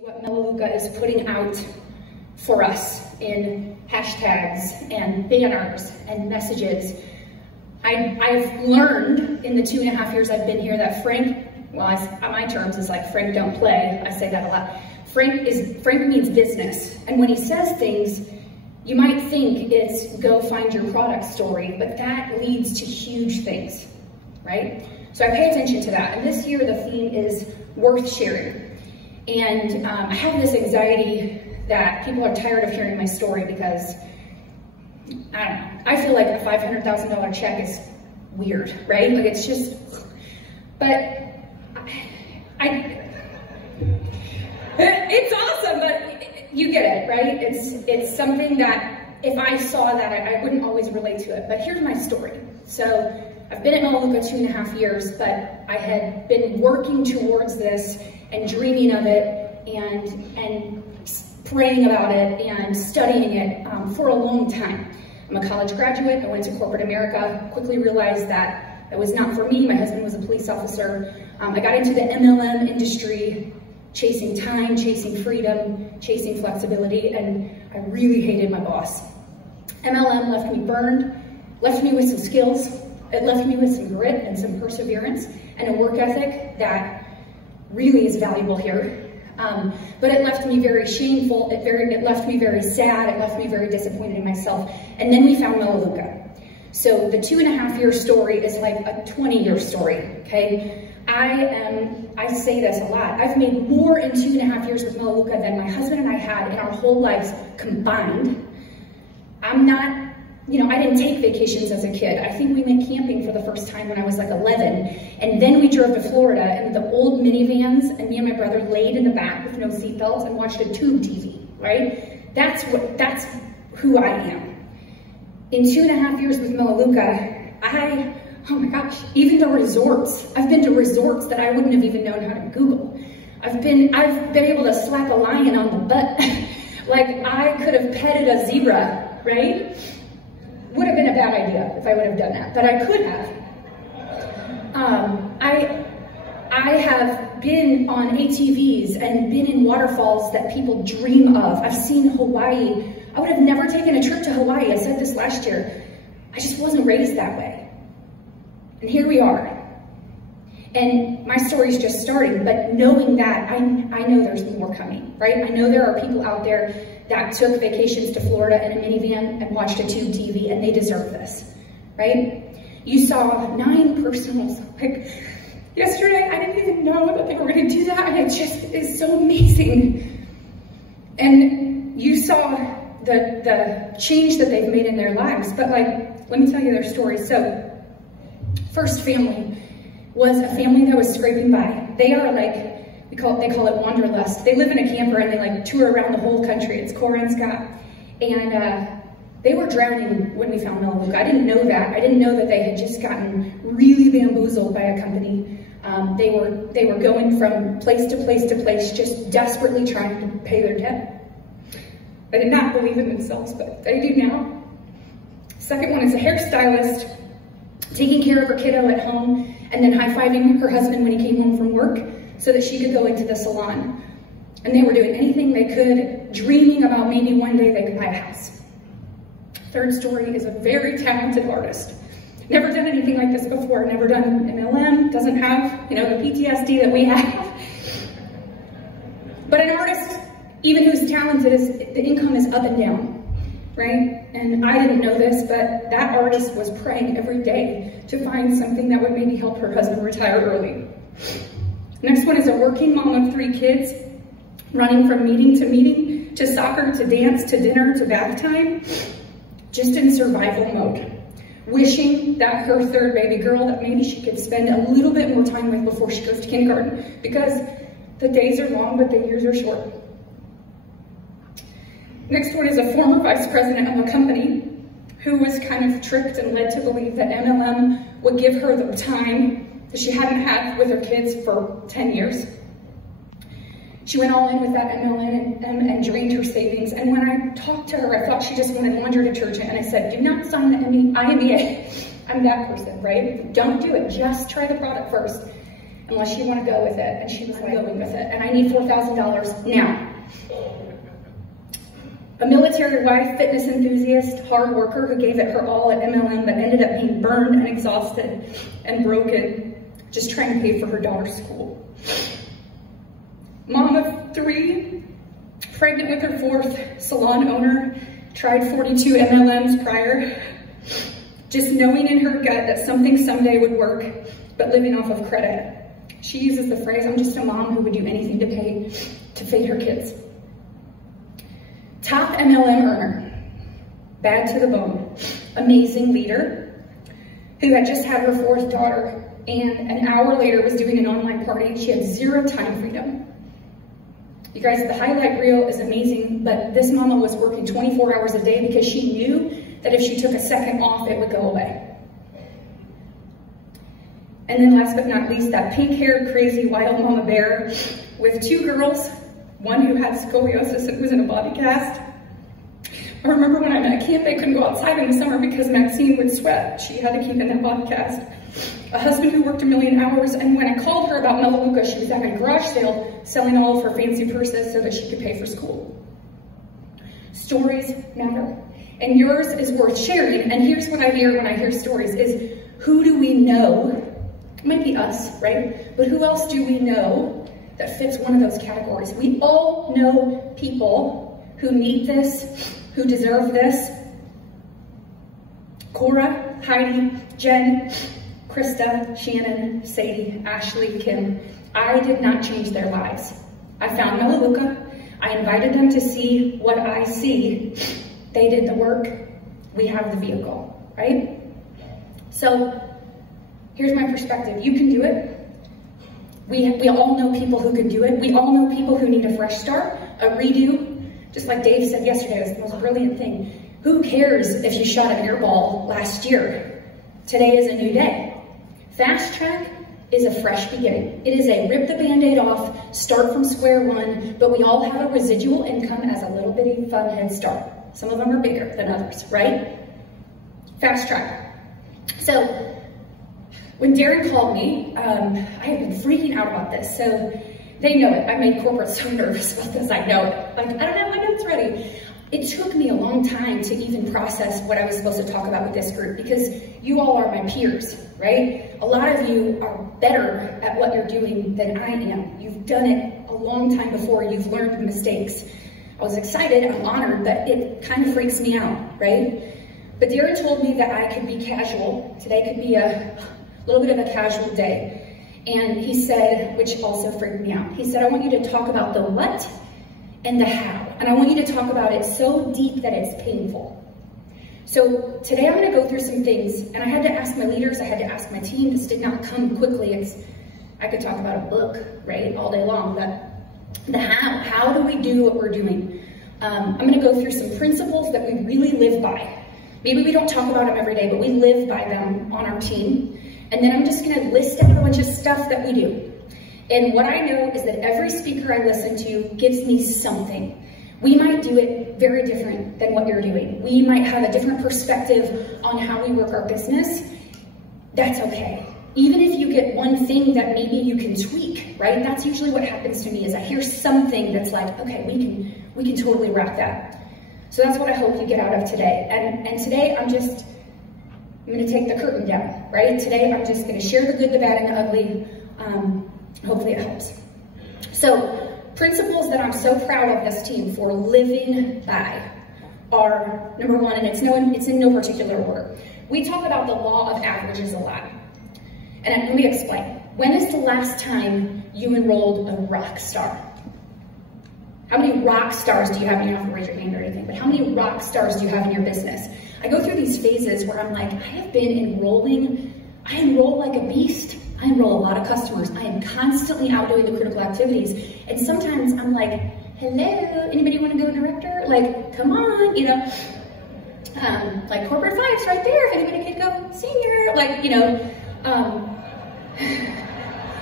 What Melaleuca is putting out for us in hashtags and banners and messages. I've learned in the 2.5 years I've been here that Frank, well, on my terms, is like Frank don't play. I say that a lot. Frank means business. And when he says things, you might think it's go find your product story, but that leads to huge things, right? So I pay attention to that. And this year the theme is worth sharing. And I have this anxiety that people are tired of hearing my story because, I don't know, I feel like a $500,000 check is weird, right? Like it's just, but it's awesome, but you get it, right? It's something that if I saw that, I wouldn't always relate to it. But here's my story. So I've been at Melaleuca 2.5 years, but I had been working towards this and dreaming of it and praying about it and studying it for a long time. I'm a college graduate. I went to corporate America, quickly realized that it was not for me. My husband was a police officer. I got into the MLM industry, chasing time, chasing freedom, chasing flexibility, and I really hated my boss. MLM left me burned, left me with some skills. It left me with some grit and some perseverance and a work ethic that really is valuable here. But it left me very shameful, it left me very sad, it left me very disappointed in myself. And then we found Melaleuca. So the 2.5-year story is like a 20-year story, okay? I say this a lot. I've made more in 2.5 years with Melaleuca than my husband and I had in our whole lives combined. I'm not, you know, I didn't take vacations as a kid. I think we went camping for the first time when I was like 11. And then we drove to Florida in the old minivans, and me and my brother laid in the back with no seatbelts and watched a tube TV, right? That's who I am. In 2.5 years with Melaleuca, oh my gosh, even to resorts. I've been to resorts that I wouldn't have even known how to Google. I've been able to slap a lion on the butt. Like I could have petted a zebra, right? Would have been a bad idea if I would have done that, but I could have. I have been on ATVs and been in waterfalls that people dream of. I've seen Hawaii. I would have never taken a trip to Hawaii. I said this last year. I just wasn't raised that way. And here we are. And my story's just starting, but knowing that, I know there's more coming, right? I know there are people out there that took vacations to Florida in a minivan and watched a tube TV, and they deserve this, right? You saw 9 personals. Like yesterday, I didn't even know that they were going to do that, and it just is so amazing. And you saw the change that they've made in their lives, but like, let me tell you their story. So, first family was a family that was scraping by. They are like, they call it wanderlust. They live in a camper and they like tour around the whole country. It's Cora and Scott. And they were drowning when we found Melaleuca. I didn't know that. I didn't know that they had just gotten really bamboozled by a company. They were going from place to place to place, just desperately trying to pay their debt. They did not believe in themselves, but they do now. Second one is a hairstylist, taking care of her kiddo at home, and then high-fiving her husband when he came home from work so that she could go into the salon. And they were doing anything they could, dreaming about maybe one day they could buy a house. Third story is a very talented artist. Never done anything like this before, never done MLM, doesn't have, you know, the PTSD that we have. But an artist, even who's talented, the income is up and down. Right? And I didn't know this, but that artist was praying every day to find something that would maybe help her husband retire early. Next one is a working mom of 3 kids, running from meeting to meeting, to soccer, to dance, to dinner, to bath time, just in survival mode. Wishing that her 3rd baby girl, that maybe she could spend a little bit more time with before she goes to kindergarten, because the days are long, but the years are short. Next one is a former vice president of a company who was kind of tricked and led to believe that MLM would give her the time that she hadn't had with her kids for 10 years. She went all in with that MLM and drained her savings. And when I talked to her, I thought she just wanted laundry detergent. And I said, do not sign the IMBA. I'm that person, right? Don't do it. Just try the product first. unless you want to go with it. And she was like, going with it. And I need $4,000 now. A military wife, fitness enthusiast, hard worker who gave it her all at MLM but ended up being burned and exhausted and broken, just trying to pay for her daughter's school. Mom of 3, pregnant with her 4th, salon owner, tried 42 MLMs prior, just knowing in her gut that something someday would work, but living off of credit. She uses the phrase, I'm just a mom who would do anything to feed her kids. Top MLM earner, bad to the bone, amazing leader, who had just had her 4th daughter and an hour later was doing an online party. She had 0 time freedom. You guys, the highlight reel is amazing, but this mama was working 24 hours a day because she knew that if she took a second off, it would go away. And then last but not least, that pink-haired, crazy, wild mama bear with 2 girls, one who had scoliosis and was in a body cast. I remember when I met at camp, they couldn't go outside in the summer because Maxine would sweat. She had to keep in that body cast. A husband who worked 1,000,000 hours, and when I called her about Melaleuca, she was at a garage sale selling all of her fancy purses so that she could pay for school. Stories matter, and yours is worth sharing. And here's what I hear when I hear stories is, who do we know? It might be us, right? But who else do we know that fits one of those categories? We all know people who need this, who deserve this. Cora, Heidi, Jen, Krista, Shannon, Sadie, Ashley, Kim. I did not change their lives. I found Melaleuca. I invited them to see what I see. They did the work. We have the vehicle, right? So here's my perspective. You can do it. We all know people who can do it. We all know people who need a fresh start, a redo. Just like Dave said yesterday, it was the most brilliant thing. Who cares if you shot an air ball last year? Today is a new day. Fast track is a fresh beginning. It is a rip the Band-Aid off, start from square one, but we all have a residual income as a little bitty fun head start. Some of them are bigger than others, right? Fast track. So when Darren called me, I have been freaking out about this. So they know it. I made corporate so nervous about this. I know it. Like, I don't have my notes ready. It took me a long time to even process what I was supposed to talk about with this group because you all are my peers, right? A lot of you are better at what you're doing than I am. You've done it a long time before. You've learned the mistakes. I was excited. I'm honored, but it kind of freaks me out, right? But Darren told me that I could be casual. Today could be a little bit of a casual day. And he said, which also freaked me out, he said, I want you to talk about the what and the how. And I want you to talk about it so deep that it's painful. So today I'm going to go through some things, and I had to ask my leaders, I had to ask my team. This did not come quickly. I could talk about a book, right, all day long, but the how do we do what we're doing? I'm going to go through some principles that we really live by. Maybe we don't talk about them every day, but we live by them on our team. And then I'm just going to list out a bunch of stuff that we do. And what I know is that every speaker I listen to gives me something. We might do it very different than what you're doing. We might have a different perspective on how we work our business. That's okay. Even if you get one thing that maybe you can tweak, right? That's usually what happens to me is I hear something that's like, okay, we can totally rock that. So that's what I hope you get out of today. And today I'm going to take the curtain down, right? Today I'm just going to share the good, the bad, and the ugly. Hopefully it helps. So principles that I'm so proud of this team for living by are, number one, and it's in no particular order. We talk about the law of averages a lot. And let me explain. When is the last time you enrolled a rock star? How many rock stars do you have? You don't have to raise your hand or anything, but how many rock stars do you have in your business? I go through these phases where I'm like, I have been enrolling. I enroll like a beast. I enroll a lot of customers. I am constantly out doing the critical activities. And sometimes I'm like, hello, anybody want to go director? Like, come on, you know. Like corporate vibes right there. If anybody could go senior, like, you know,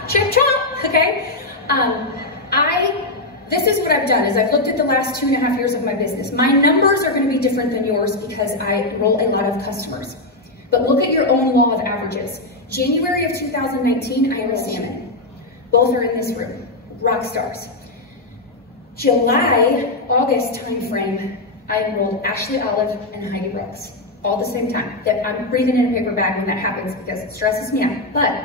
chip chop, okay? This is what I've done is I've looked at the last 2.5 years of my business. My numbers are going to be different than yours because I enroll a lot of customers. But look at your own law of averages. January of 2019, I am a salmon. Both are in this room, rock stars. July, August timeframe, I enrolled Ashley Olive and Heidi Brooks, all at the same time. That I'm breathing in a paper bag when that happens because it stresses me out. But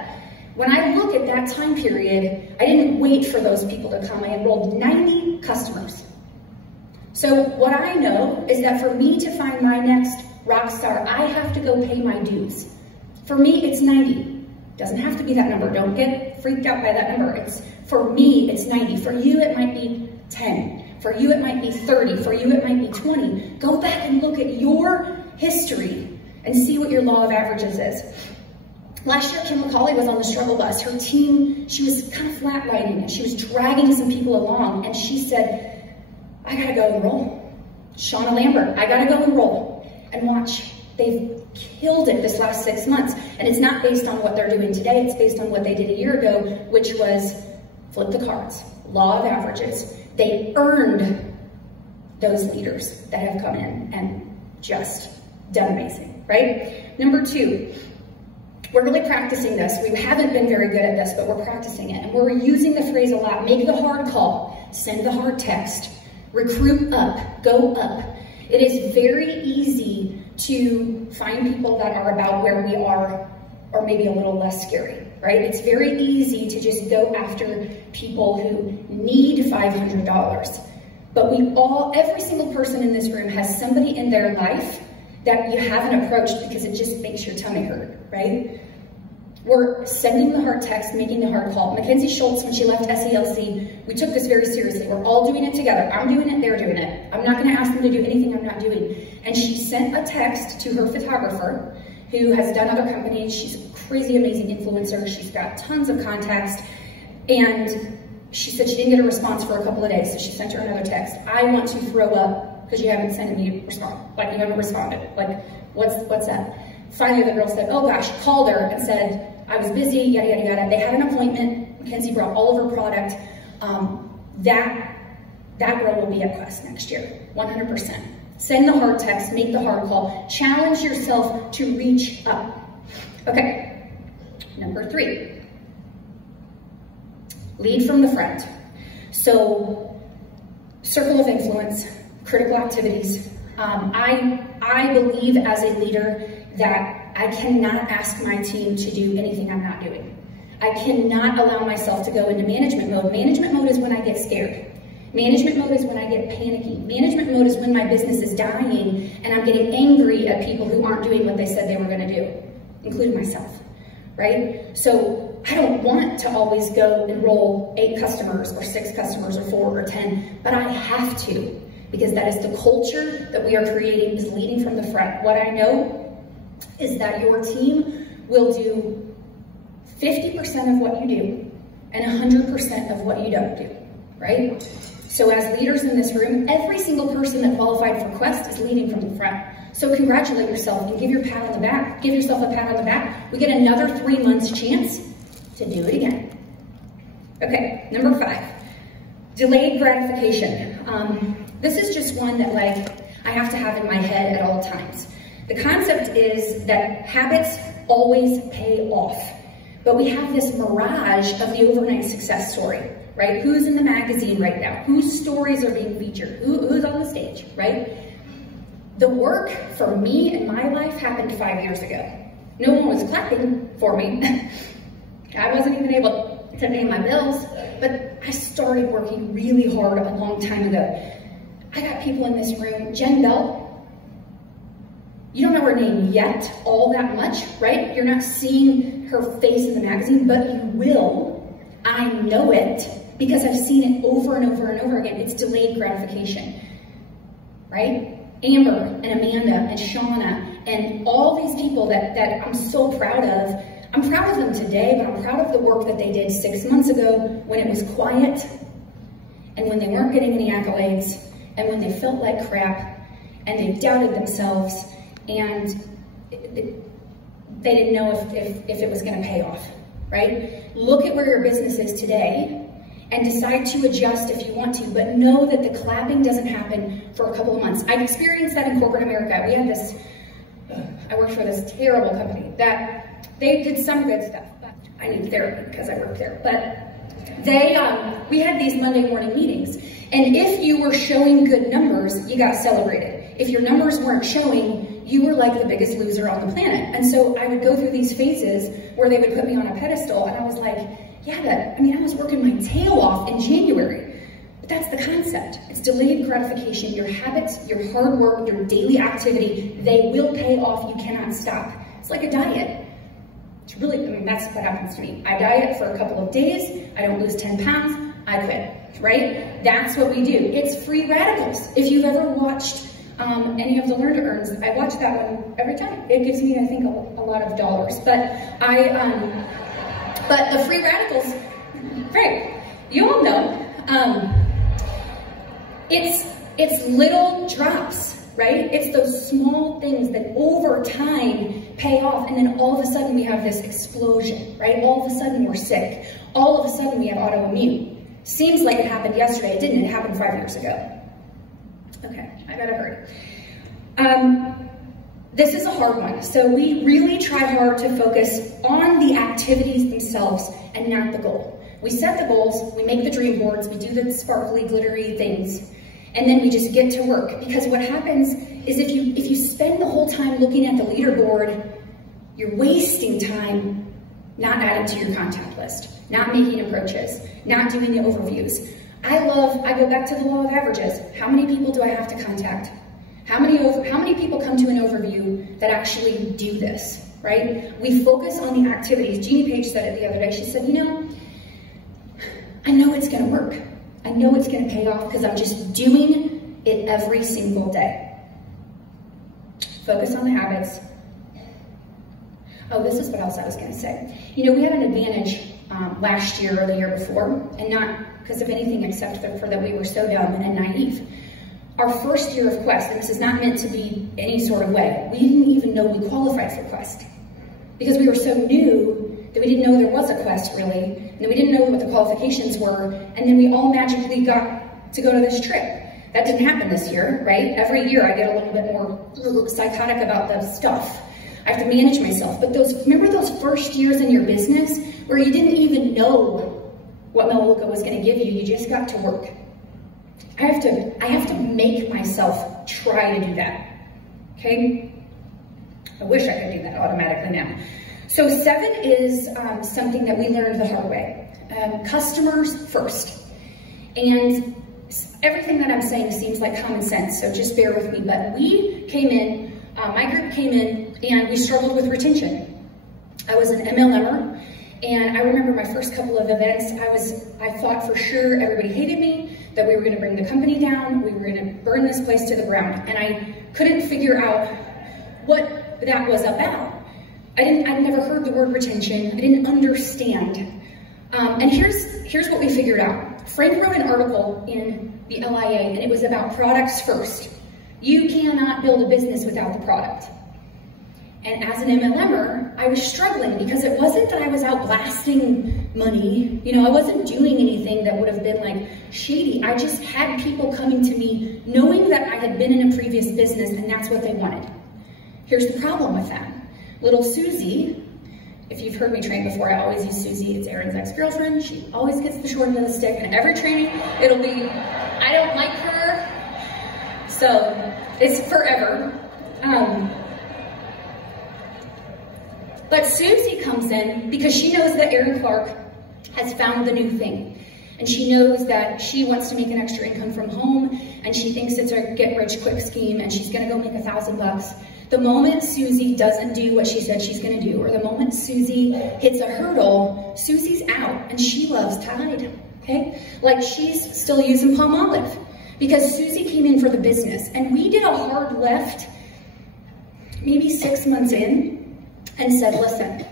when I look at that time period, I didn't wait for those people to come. I enrolled 90 customers. So what I know is that for me to find my next rock star, I have to go pay my dues. For me, it's 90. Doesn't have to be that number. Don't get freaked out by that number. For me, it's 90. For you, it might be 10. For you, it might be 30. For you, it might be 20. Go back and look at your history and see what your law of averages is. Last year, Kim McCauley was on the struggle bus. Her team, she was kind of flatlining it. She was dragging some people along, and she said, I gotta go enroll. Shauna Lambert, I gotta go enroll. And watch, they've killed it this last 6 months. And it's not based on what they're doing today, it's based on what they did a year ago, which was flip the cards, law of averages. They earned those leaders that have come in and just done amazing, right? Number 2, we're really practicing this. We haven't been very good at this, but we're practicing it. And we're using the phrase a lot, make the hard call, send the hard text, recruit up, go up. It is very easy to find people that are about where we are or maybe a little less scary, right? It's very easy to just go after people who need $500. But we all, every single person in this room has somebody in their life that you haven't approached because it just makes your tummy hurt, right? We're sending the hard text, making the hard call. Mackenzie Schultz, when she left SELC, we took this very seriously. We're all doing it together. I'm doing it, they're doing it. I'm not gonna ask them to do anything I'm not doing. And she sent a text to her photographer who has done other companies. She's a crazy, amazing influencer. She's got tons of contacts. And she said she didn't get a response for a couple of days, so she sent her another text. I want to throw up because you haven't sent me a response. Like, you haven't responded. Like, what's that? Finally, the girl said, oh gosh, called her and said, I was busy, yada, yada, yada. They had an appointment. Mackenzie brought all of her product. That girl will be at Quest next year, 100%. Send the hard text, make the hard call. Challenge yourself to reach up. Okay, number 3. Lead from the front. So, circle of influence, critical activities. I believe as a leader that I cannot ask my team to do anything I'm not doing. I cannot allow myself to go into management mode. Management mode is when I get scared. Management mode is when I get panicky. Management mode is when my business is dying and I'm getting angry at people who aren't doing what they said they were going to do, including myself, right? So I don't want to always go enroll 8 customers or 6 customers or 4 or 10, but I have to, because that is the culture that we are creating, is leading from the front. What I know is that your team will do 50% of what you do and 100% of what you don't do, right? So as leaders in this room, every single person that qualified for Quest is leading from the front. So congratulate yourself and give yourself a pat on the back. We get another 3 months chance to do it again. Okay, number 5, delayed gratification. This is just one that I have to have in my head at all times. The concept is that habits always pay off, but we have this mirage of the overnight success story, right? Who's in the magazine right now? Whose stories are being featured? Who's on the stage, right? The work for me in my life happened 5 years ago. No one was clapping for me. I wasn't even able to pay my bills, but I started working really hard a long time ago. I got people in this room, Jen Bell. You don't know her name yet all that much, right? You're not seeing her face in the magazine, but you will. I know it because I've seen it over and over and over again. It's delayed gratification, right? Amber and Amanda and Shauna and all these people that I'm so proud of. I'm proud of them today, but I'm proud of the work that they did 6 months ago when it was quiet and when they weren't getting any accolades and when they felt like crap and they doubted themselves and they didn't know if it was going to pay off, right? Look at where your business is today and decide to adjust if you want to, but know that the clapping doesn't happen for a couple of months. I've experienced that in corporate America. We had this, I worked for this terrible company that they did some good stuff, but I need therapy because I work there. But we had these Monday morning meetings. And if you were showing good numbers, you got celebrated. If your numbers weren't showing, you were like the biggest loser on the planet. And so I would go through these phases where they would put me on a pedestal, and I was like, yeah, but I mean, I was working my tail off in January. But that's the concept. It's delayed gratification. Your habits, your hard work, your daily activity, they will pay off. You cannot stop. It's like a diet. It's really, I mean, that's what happens to me. I diet for a couple of days. I don't lose 10 pounds. I quit, right? That's what we do. It's free radicals. If you've ever watched any of the Learn to Earns, I watch that one every time. It gives me, I think, a lot of dollars. But but the free radicals, right? You all know, it's little drops, right? It's those small things that over time pay off, and then all of a sudden we have this explosion, right? All of a sudden we're sick. All of a sudden we have autoimmune. Seems like it happened yesterday. It didn't. It happened 5 years ago. Okay, I gotta hurry. This is a hard one. So we really try hard to focus on the activities themselves and not the goal. We set the goals, we make the dream boards, we do the sparkly, glittery things, and then we just get to work. Because what happens is if you spend the whole time looking at the leaderboard, you're wasting time not adding to your contact list, not making approaches, not doing the overviews. I go back to the law of averages. How many people do I have to contact? How many people come to an overview that actually do this, right? We focus on the activities. Jeannie Page said it the other day. She said, you know, I know it's gonna work. I know it's gonna pay off because I'm just doing it every single day. Focus on the habits. Oh, this is what else I was gonna say. You know, we had an advantage last year or the year before, and not because of anything except for that we were so dumb and naive. Our first year of Quest, and this is not meant to be any sort of way, we didn't even know we qualified for Quest because we were so new that we didn't know there was a Quest really, and then we didn't know what the qualifications were, and then we all magically got to go to this trip. That didn't happen this year, right? Every year I get a little bit more psychotic about the stuff. I have to manage myself. But remember those first years in your business where you didn't even know what Melaleuca was going to give you, you just got to work. I have to make myself try to do that, okay? I wish I could do that automatically now. So 7 is something that we learned the hard way. Customers first. And everything that I'm saying seems like common sense, so just bear with me. But we came in, my group came in, and we struggled with retention. I was an MLMer, and I remember my first couple of events, I thought for sure everybody hated me, that we were gonna bring the company down, we were gonna burn this place to the ground, and I couldn't figure out what that was about. I'd never heard the word retention, I didn't understand. And here's what we figured out. Frank wrote an article in the LIA, and it was about products first. You cannot build a business without the product. And as an MLMer, I was struggling because it wasn't that I was out blasting money. You know, I wasn't doing anything that would have been like shady. I just had people coming to me knowing that I had been in a previous business and that's what they wanted. Here's the problem with that. Little Susie, if you've heard me train before, I always use Susie. It's Aaron's ex-girlfriend. She always gets the short end of the stick. And every training, it'll be, I don't like her. So it's forever. But Susie comes in because she knows that Aaron Clark has found the new thing. And she knows that she wants to make an extra income from home, and she thinks it's a get-rich-quick scheme, and she's gonna go make $1,000. The moment Susie doesn't do what she said she's gonna do, or the moment Susie hits a hurdle, Susie's out, and she loves Tide, okay? Like, she's still using Palmolive, because Susie came in for the business, and we did a hard left, maybe 6 months in, and said, listen,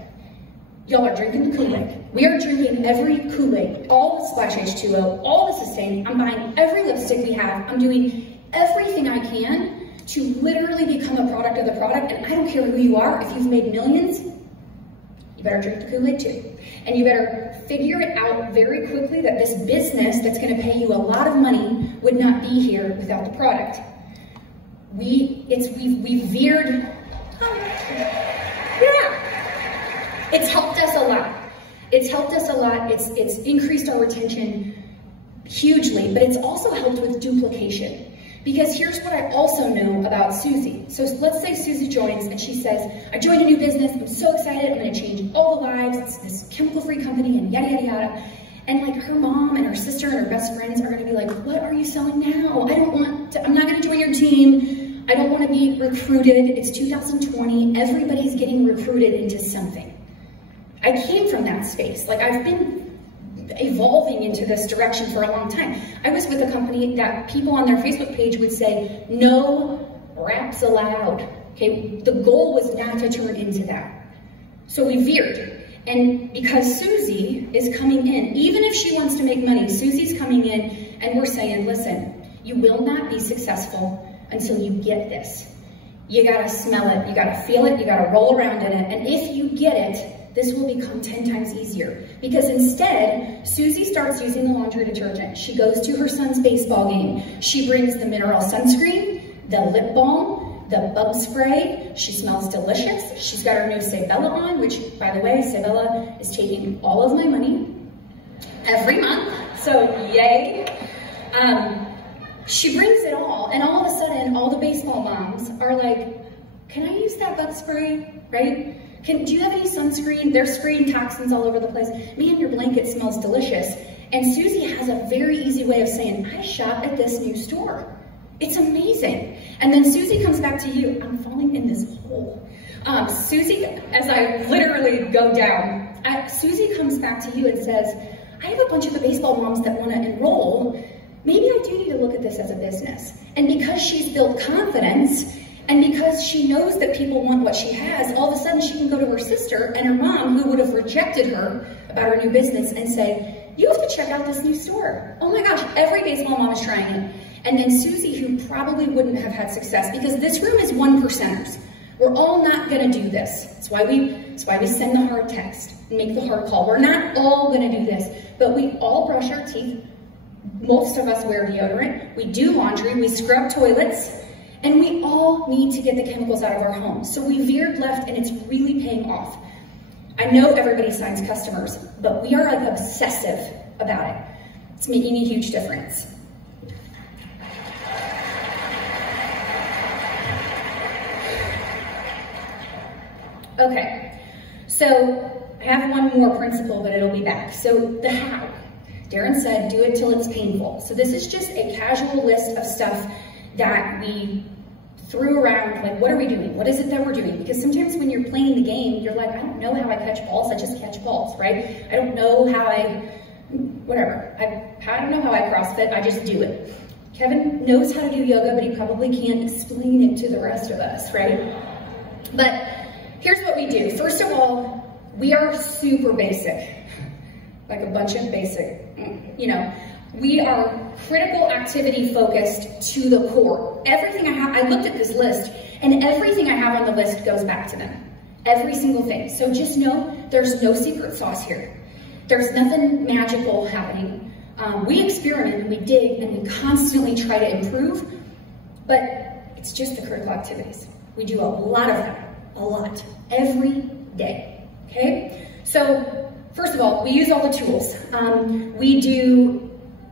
y'all are drinking the Kool-Aid. We are drinking every Kool-Aid, all the Splash H2O, all the Sustain. I'm buying every lipstick we have. I'm doing everything I can to literally become a product of the product. And I don't care who you are. If you've made millions, you better drink the Kool-Aid too. And you better figure it out very quickly that this business that's going to pay you a lot of money would not be here without the product. We veered. Yeah, it's helped us a lot. It's helped us a lot. It's increased our retention hugely, but it's also helped with duplication. Because here's what I also know about Susie. So let's say Susie joins and she says, I joined a new business, I'm so excited, I'm gonna change all the lives, it's this chemical-free company and yada, yada, yada. And like her mom and her sister and her best friends are gonna be like, what are you selling now? I'm not gonna join your team. I don't wanna be recruited. It's 2020, everybody's getting recruited into something. I came from that space. Like I've been evolving into this direction for a long time. I was with a company that people on their Facebook page would say, no raps allowed. Okay, the goal was not to turn into that. So we veered. And because Susie is coming in, even if she wants to make money, Susie's coming in and we're saying, listen, you will not be successful until you get this. You gotta smell it, you gotta feel it, you gotta roll around in it. And if you get it, this will become 10 times easier. Because instead, Susie starts using the laundry detergent. She goes to her son's baseball game. She brings the mineral sunscreen, the lip balm, the bug spray. She smells delicious. She's got her new Sabella on, which, by the way, Sabella is taking all of my money every month, so yay. She brings it all, and all of a sudden, all the baseball moms are like, can I use that bug spray, right? Do you have any sunscreen? They're spraying toxins all over the place. Man, your blanket smells delicious. And Susie has a very easy way of saying, I shop at this new store. It's amazing. And then Susie comes back to you. I'm falling in this hole. Susie, as I literally go down, Susie comes back to you and says, I have a bunch of the baseball moms that want to enroll. Maybe I do need to look at this as a business. And because she's built confidence, and because she knows that people want what she has, all of a sudden she can go to her sister and her mom, who would have rejected her about her new business, and say, you have to check out this new store. Oh my gosh, every baseball mom is trying it. And then Susie, who probably wouldn't have had success, because this room is 1%ers. We're all not gonna do this. That's why we send the hard text and make the hard call. We're not all gonna do this, but we all brush our teeth. Most of us wear deodorant. We do laundry, we scrub toilets, and we all need to get the chemicals out of our homes. So we veered left and it's really paying off. I know everybody signs customers, but we are like obsessive about it. It's making a huge difference. Okay, so I have one more principle, but it'll be back. So the how. Darren said, do it till it's painful. So this is just a casual list of stuff that we threw around, like, what are we doing? What is it that we're doing? Because sometimes when you're playing the game, you're like, I don't know how I catch balls, I just catch balls, right? I don't know how whatever. I don't know how I CrossFit, I just do it. Kevin knows how to do yoga, but he probably can't explain it to the rest of us, right? But here's what we do. First of all, we are super basic, like a bunch of basic, you know. We are critical activity focused to the core. Everything I have, I looked at this list, and everything I have on the list goes back to them. Every single thing. So just know there's no secret sauce here. There's nothing magical happening. We experiment and we dig and we constantly try to improve, but it's just the critical activities. We do a lot of them, a lot, every day, okay? So first of all, we use all the tools.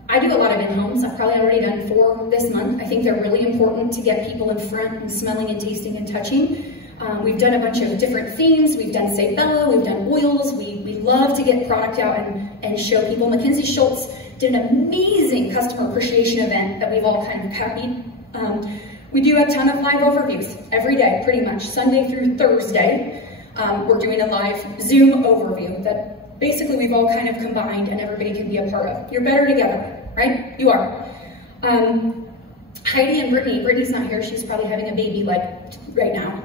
I do a lot of in-homes. I've probably already done 4 this month. I think they're really important to get people in front and smelling and tasting and touching. We've done a bunch of different themes. We've done Sabella, we've done oils. We love to get product out and show people. Mackenzie Schultz did an amazing customer appreciation event that we've all kind of copied. We do a ton of live overviews every day, pretty much, Sunday through Thursday. We're doing a live Zoom overview that basically we've all kind of combined and everybody can be a part of. You're better together, right? You are. Heidi and Brittany's not here, she's probably having a baby like right now.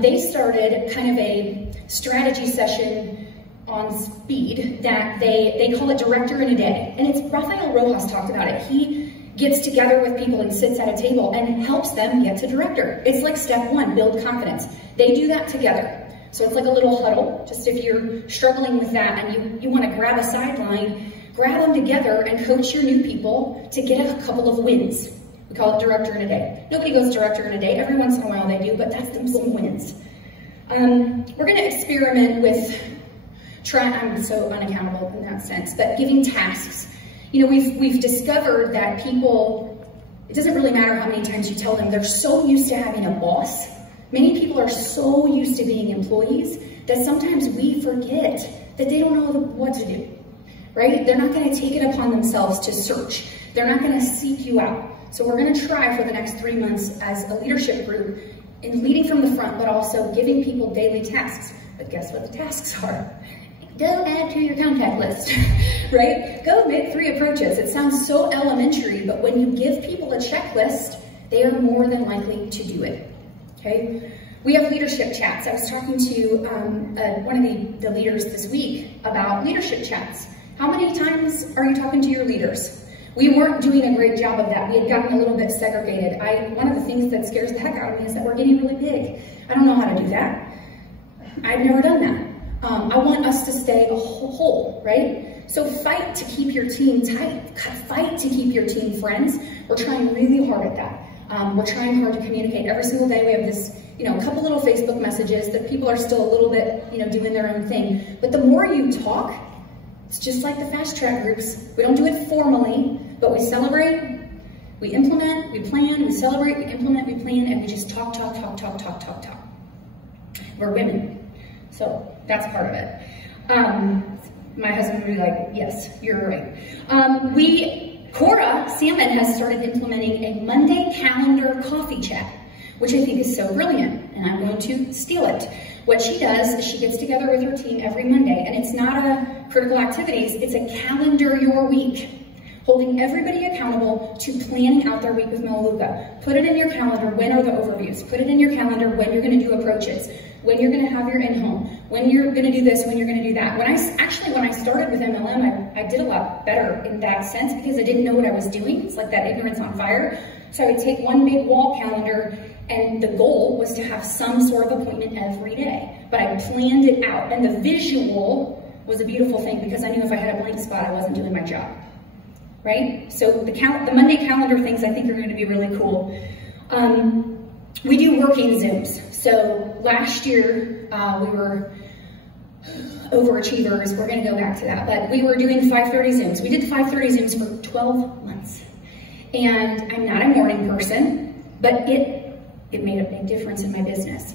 They started kind of a strategy session on speed that they call it Director in a Day. And it's Rafael Rojas talked about it. He gets together with people and sits at a table and helps them get to director. It's like step 1, build confidence. They do that together. So it's like a little huddle, just if you're struggling with that and you want to grab a sideline, grab them together and coach your new people to get a couple of wins. We call it Director in a Day. Nobody goes Director in a Day. Every once in a while they do, but that's some wins. We're going to experiment with I'm so unaccountable in that sense, but giving tasks. You know, we've discovered that people, it doesn't really matter how many times you tell them, they're so used to having a boss. Many people are so used to being employees that sometimes we forget that they don't know what to do, right? They're not gonna take it upon themselves to search. They're not gonna seek you out. So we're gonna try for the next 3 months as a leadership group in leading from the front, but also giving people daily tasks. But guess what the tasks are? Go add to your contact list, right? Go make 3 approaches. It sounds so elementary, but when you give people a checklist, they are more than likely to do it, okay? We have leadership chats. I was talking to one of the leaders this week about leadership chats. How many times are you talking to your leaders? We weren't doing a great job of that. We had gotten a little bit segregated. One of the things that scares the heck out of me is that we're getting really big. I don't know how to do that. I've never done that. I want us to stay a whole, right? So fight to keep your team tight. Fight to keep your team friends. We're trying really hard at that. We're trying hard to communicate. Every single day we have this, you know, a couple little Facebook messages that people are still a little bit, you know, doing their own thing. But the more you talk, it's just like the fast track groups. We don't do it formally, but we celebrate, we implement, we plan, we celebrate, we implement, we plan, and we just talk. We're women. So that's part of it. My husband would be like, yes, you're right. Cora Salmon has started implementing a Monday calendar coffee chat, which I think is so brilliant, and I'm going to steal it. What she does is she gets together with her team every Monday, and it's not a critical activities, it's a calendar your week, holding everybody accountable to planning out their week with Melaleuca. Put it in your calendar, when are the overviews? Put it in your calendar when you're gonna do approaches, when you're gonna have your in-home, when you're gonna do this, when you're gonna do that. When I started with MLM, I did a lot better in that sense because I didn't know what I was doing. It's like that ignorance on fire. So I would take one big wall calendar, and the goal was to have some sort of appointment every day. But I planned it out, and the visual was a beautiful thing because I knew if I had a blank spot, I wasn't doing my job, right? So the Monday calendar things I think are gonna be really cool. We do working Zooms. So last year, we were overachievers. We're gonna go back to that, but we were doing 5:30 Zooms. We did 5:30 Zooms for 12 months. And I'm not a morning person, but it made a big difference in my business.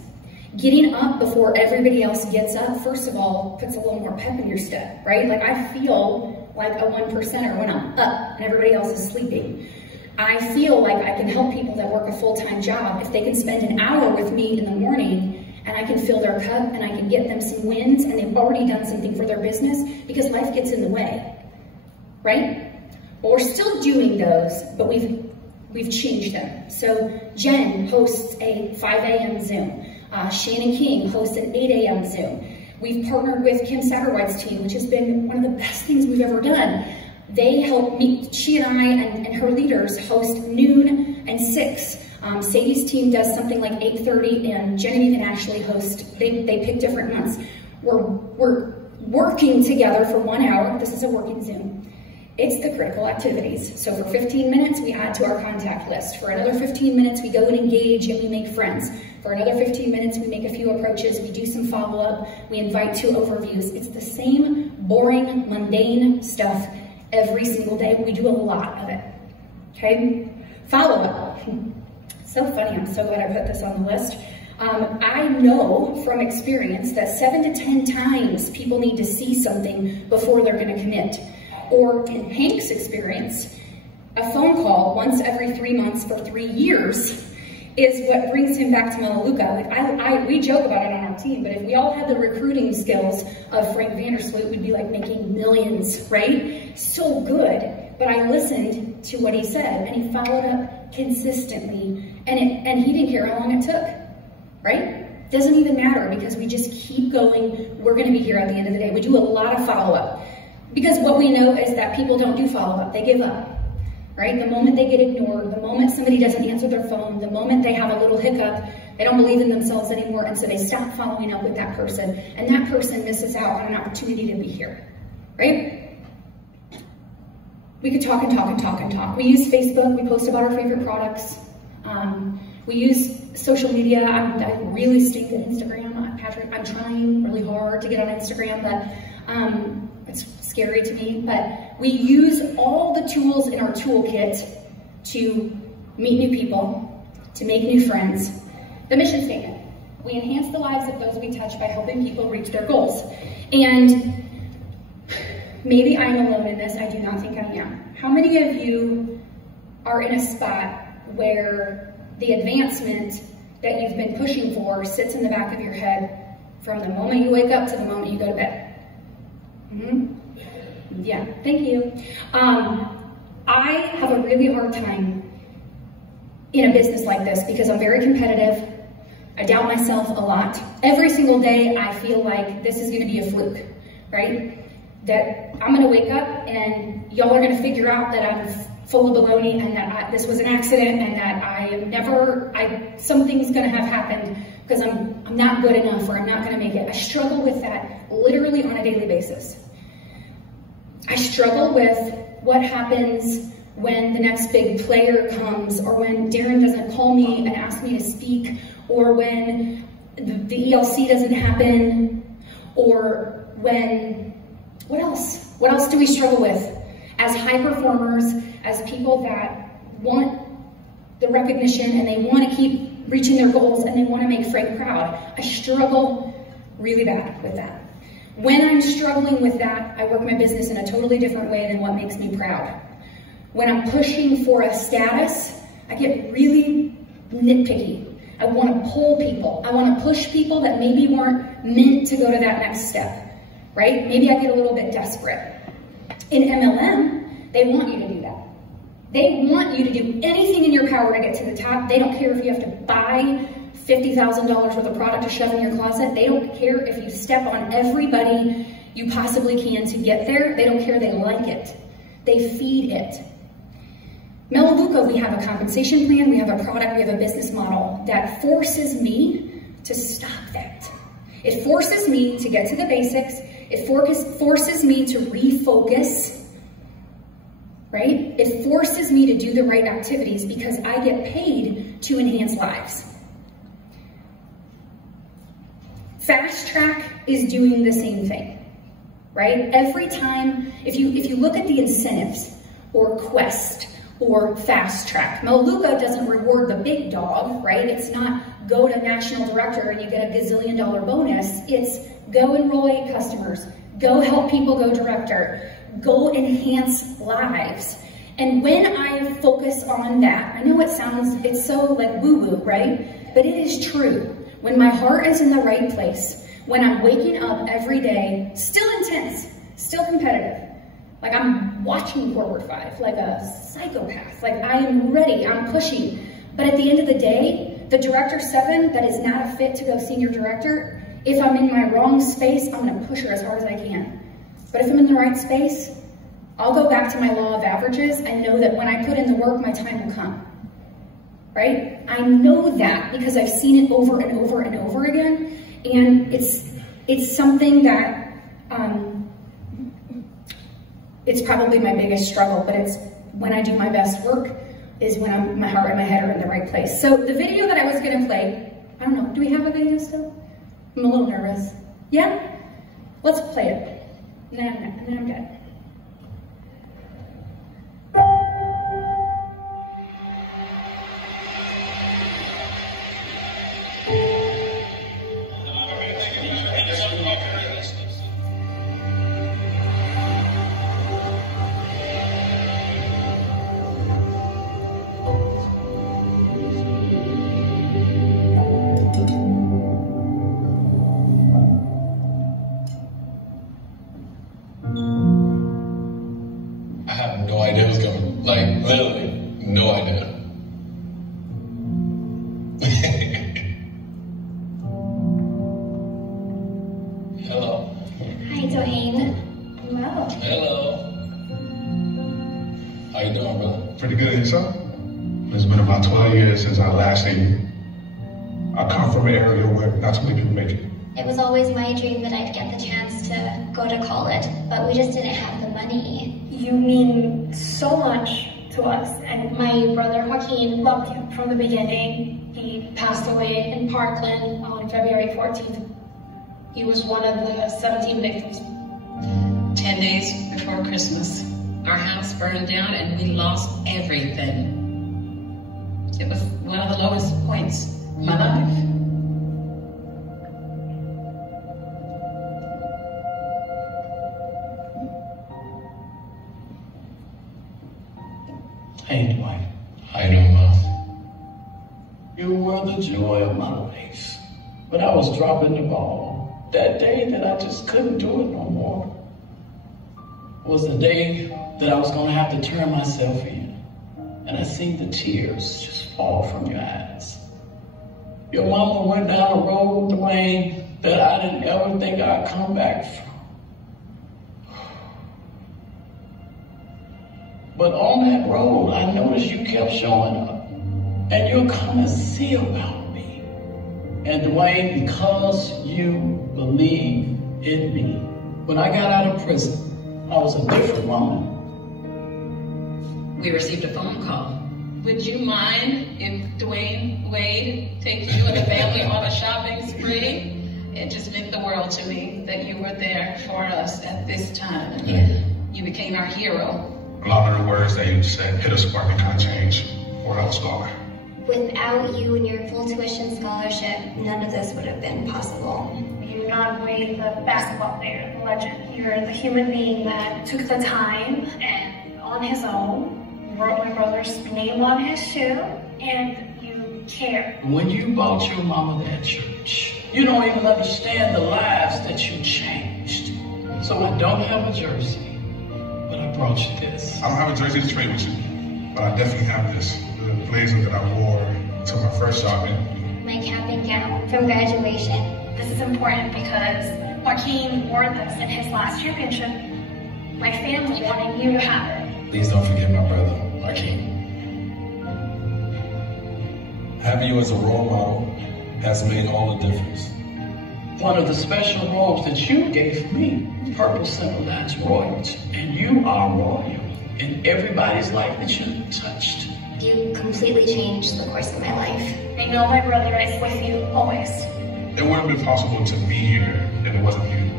Getting up before everybody else gets up, first of all, puts a little more pep in your step, right? Like I feel like a 1%er when I'm up and everybody else is sleeping. I feel like I can help people that work a full-time job if they can spend an hour with me in the morning and I can fill their cup and I can get them some wins and they've already done something for their business because life gets in the way, right? But we're still doing those, but we've changed them. So Jen hosts a 5 a.m. Zoom. Shannon King hosts an 8 a.m. Zoom. We've partnered with Kim Satterwhite's team, which has been one of the best things we've ever done. They help me, she and I and her leaders host noon and 6. Sadie's team does something like 8:30, and Genevieve and Ashley host, they pick different months. We're working together for 1 hour. This is a working Zoom. It's the critical activities. So for 15 minutes, we add to our contact list. For another 15 minutes, we go and engage and we make friends. For another 15 minutes, we make a few approaches, we do some follow-up, we invite 2 overviews. It's the same boring, mundane stuff every single day. We do a lot of it, okay? Follow-up. So funny, I'm so glad I put this on the list. I know from experience that 7 to 10 times people need to see something before they're gonna commit. Or in Hank's experience, a phone call once every 3 months for 3 years is what brings him back to Melaleuca. Like we joke about it on our team, but if we all had the recruiting skills of Frank Vandersloot, we'd be like making millions, right? So good, but I listened to what he said and he followed up consistently and he didn't care how long it took, right? Doesn't even matter because we just keep going. We're gonna be here at the end of the day. We do a lot of follow-up. Because what we know is that people don't do follow-up, they give up, right? The moment they get ignored, the moment somebody doesn't answer their phone, the moment they have a little hiccup, they don't believe in themselves anymore, and so they stop following up with that person, and that person misses out on an opportunity to be here, right? We could talk and talk and talk and talk. We use Facebook, we post about our favorite products. We use social media. I really stink at Instagram. Patrick, I'm trying really hard to get on Instagram, but It's scary to me, but we use all the tools in our toolkit to meet new people, to make new friends. The mission statement: we enhance the lives of those we touch by helping people reach their goals. And maybe I'm alone in this, I do not think I am. How many of you are in a spot where the advancement that you've been pushing for sits in the back of your head from the moment you wake up to the moment you go to bed? Yeah, thank you. I have a really hard time in a business like this because I'm very competitive. I doubt myself a lot. Every single day I feel like this is gonna be a fluke, right? That I'm gonna wake up and y'all are gonna figure out that I'm full of baloney and that this was an accident and that something's gonna have happened because I'm not good enough or I'm not gonna make it. I struggle with that literally on a daily basis. I struggle with what happens when the next big player comes, or when Darren doesn't call me and ask me to speak, or when the ELC doesn't happen, or when, what else? What else do we struggle with? As high performers, as people that want the recognition and they want to keep reaching their goals and they want to make Frank proud, I struggle really bad with that. When I'm struggling with that, I work my business in a totally different way than what makes me proud. When I'm pushing for a status, I get really nitpicky. I want to pull people. I want to push people that maybe weren't meant to go to that next step, right? Maybe I get a little bit desperate. In MLM, they want you to do that. They want you to do anything in your power to get to the top. They don't care if you have to buy $50,000 worth of product to shove in your closet. They don't care if you step on everybody you possibly can to get there. They don't care. They like it. They feed it. Melaleuca, we have a compensation plan, we have a product, we have a business model that forces me to stop that. It forces me to get to the basics. It forces me to refocus, right? It forces me to do the right activities because I get paid to enhance lives. Fast Track is doing the same thing, right? Every time, if you look at the incentives or Quest, or Fast Track. Melaleuca doesn't reward the big dog, right? It's not go to national director and you get a gazillion-dollar bonus. It's go enroll 8 customers, go help people go director, go enhance lives. And when I focus on that, I know it's so like woo-woo, right? But it is true. When my heart is in the right place, when I'm waking up every day, still intense, still competitive, like I'm watching Forward 5 like a psychopath. Like I am ready, I'm pushing. But at the end of the day, the Director 7 that is not a fit to go senior director, if I'm in my wrong space, I'm gonna push her as hard as I can. But if I'm in the right space, I'll go back to my law of averages and know that when I put in the work, my time will come, right? I know that because I've seen it over and over and over again. And it's something that, it's probably my biggest struggle, but it's when I do my best work is when my heart and my head are in the right place. So the video that I was gonna play, I don't know, do we have a video still? I'm a little nervous. Yeah? Let's play it. And then I'm done. Literally, no idea. Hello. Hi, Dwayne. Hello. Hello. How you doing, brother? Pretty good, yourself? It's been about 12 years since I last seen you. I come from an area where not too many people make it. It was always my dream that I'd get the chance to go to college, but we just didn't have the money. You mean so much to us, and my brother Joaquin loved you from the beginning. He passed away in Parkland on February 14th. He was one of the 17 victims. 10 days before Christmas, our house burned down and we lost everything. It was one of the lowest points of my life. Hey, Dwight. How you doing, Mom? You were the joy of my life. But I was dropping the ball. That day that I just couldn't do it no more was the day that I was going to have to turn myself in. And I seen the tears just fall from your eyes. Your mama went down a road, Dwayne, that I didn't ever think I'd come back from. But on that road, I noticed you kept showing up. And you'll come and see about me. And Dwayne, because you believe in me, when I got out of prison, I was a different woman. We received a phone call. Would you mind if Dwayne Wade takes you and the family on a shopping spree? It just meant the world to me that you were there for us at this time. You became our hero. A lot of the words that you said hit a spark and kind of changed where I was going. Without you and your full tuition scholarship, none of this would have been possible. You're not only the basketball player, the legend. You're the human being that took the time and on his own wrote my brother's name on his shoe, and you care. When you bought your mama that church, you don't even understand the lives that you changed. So I don't have a jersey, but I brought you this. I don't have a jersey to trade with you, but I definitely have this. The blazer that I wore to my first shopping. My cap and gown from graduation. This is important because Joaquin wore this in his last championship. My family wanted you to have it. Please don't forget my brother, Joaquin. Having you as a role model has made all the difference. One of the special robes that you gave me, purple symbolized royalty. And you are royal in everybody's life that you touched. You completely changed the course of my life. I know my brother is with you always. It wouldn't have been possible to be here if it wasn't you.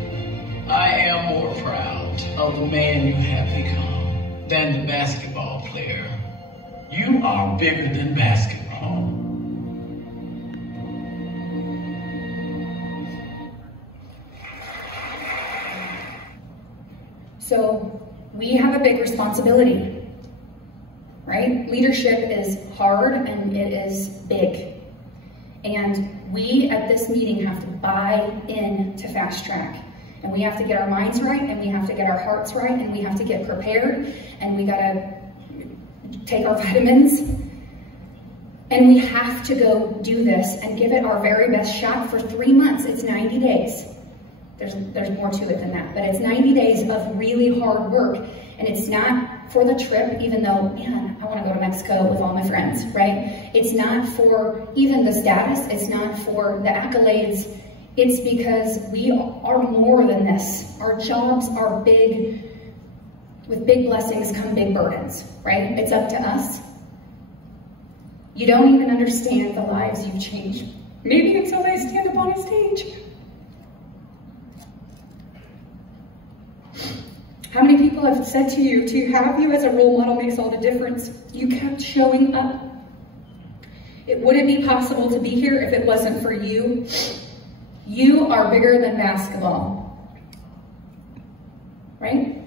I am more proud of the man you have become than the basketball player. You are bigger than basketball. So we have a big responsibility, right? Leadership is hard and it is big. And we at this meeting have to buy in to Fast Track. And we have to get our minds right, and we have to get our hearts right, and we have to get prepared, and we gotta take our vitamins. And we have to go do this and give it our very best shot for 3 months. It's 90 days. There's more to it than that, but it's 90 days of really hard work. And it's not for the trip, even though, man, I want to go to Mexico with all my friends, right? It's not for even the status. It's not for the accolades. It's because we are more than this. Our jobs are big. With big blessings come big burdens, right? It's up to us. You don't even understand the lives you've changed. Maybe until I stand up on a stage. How many people have said to you, to have you as a role model makes all the difference? You kept showing up. It wouldn't be possible to be here if it wasn't for you. You are bigger than basketball, right?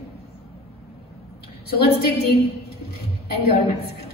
So let's dig deep and go to Mexico.